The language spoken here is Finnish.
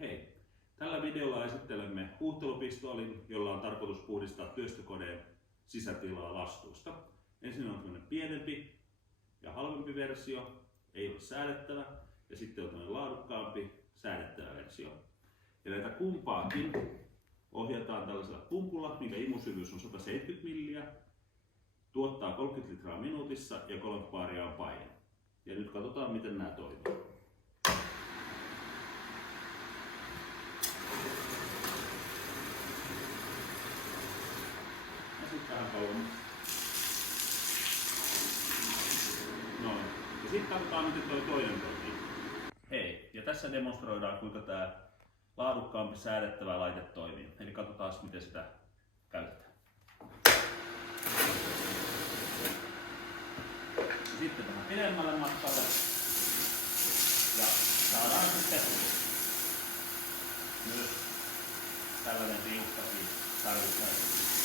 Hei! Tällä videolla esittelemme huuhtelupistoolin, jolla on tarkoitus puhdistaa työstökoneen sisätilaa lastuista. Ensin on tämmöinen pienempi ja halvempi versio, ei ole säädettävä, ja sitten on tämmöinen laadukkaampi säädettävä versio. Ja näitä kumpaakin ohjataan tällaisella pumpulla, minkä imusyvyys on 170 milliä, tuottaa 30 litraa minuutissa ja 3 baaria on paine. Ja nyt katsotaan, miten nämä toimii. Vähän kauan. Noin. Ja sitten katsotaan, miten tuo toinen toimii. Hei, ja tässä demonstroidaan, kuinka tämä laadukkaampi säädettävä laite toimii. Eli katsotaan, miten sitä käytetään. Sitten vähän pidemmälle matkalle. Ja saadaan sitten myös tällainen riuhkakin tarvitaan.